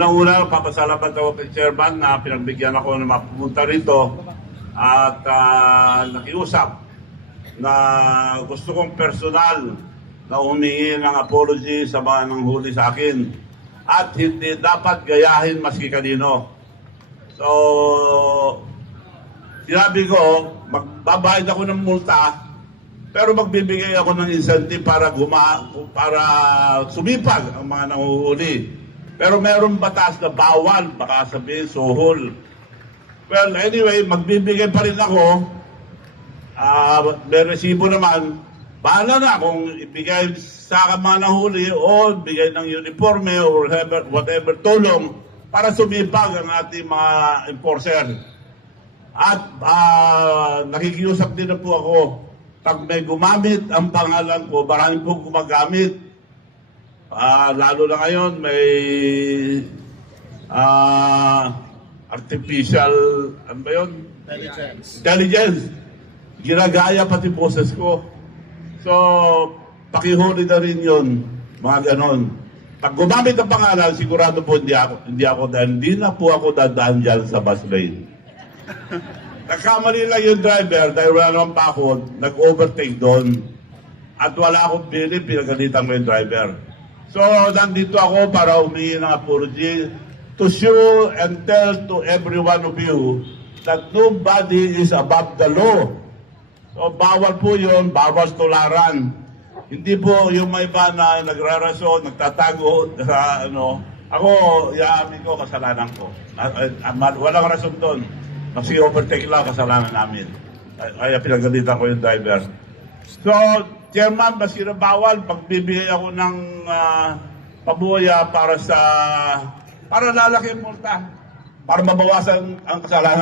Una-una, papasalamat ako kay Chairman na pinagbigyan ako na mapumunta rito at ah, nakiusap na gusto kong personal na humingi ng apology sa mga nanghuli sa akin at hindi dapat gayahin maski kanino. So, sinabi ko, magbabayad ako ng multa pero magbibigay ako ng incentive para guma para sumipag ang mga nanguhuli. Pero meron batas na bawal, baka sabihin suhol. Well, anyway, magbibigay pa rin ako. Ah, may resibo naman. Bahala na kung ibigay sa mga nahuli o bigay ng uniforme or whatever, whatever tulong para sumipag ang ating mga enforcer. At ah, nakikiusap din na po ako, pag may gumamit ang pangalan ko, marami po gumagamit. Ah, lalo na ngayon may ah, artificial, ano ba yun? Intelligence. Ginagaya pati boses ko. So, pakihuli na rin yun, mga ganon. Pag gumamit ng pangalan, sigurado po hindi ako, hindi ako dahil hindi na po ako dadaan dyan sa bus lane. Nagkamali lang yung driver dahil wala naman pa ako, nag-overtake doon. At wala akong bilip, pinagalitan ko yung driver. So, nandito ako para humingi ng apology to show and tell to every one of you that nobody is above the law. So, bawal po yun, bawal tularan. Hindi po yung may iba na nagrarason, nagtatago sa ano. Ako, yaamin ko, kasalanan ko. Ah, ah, ah, walang rason doon. Kasi overtake lang, kasalanan namin. Kaya pinagalitan ko yung driver. So, Chairman, basira bawal, pagbibigay ako ng ah, pabuya para sa, para lalaki ang multa. Para mabawasan ang kasalanan.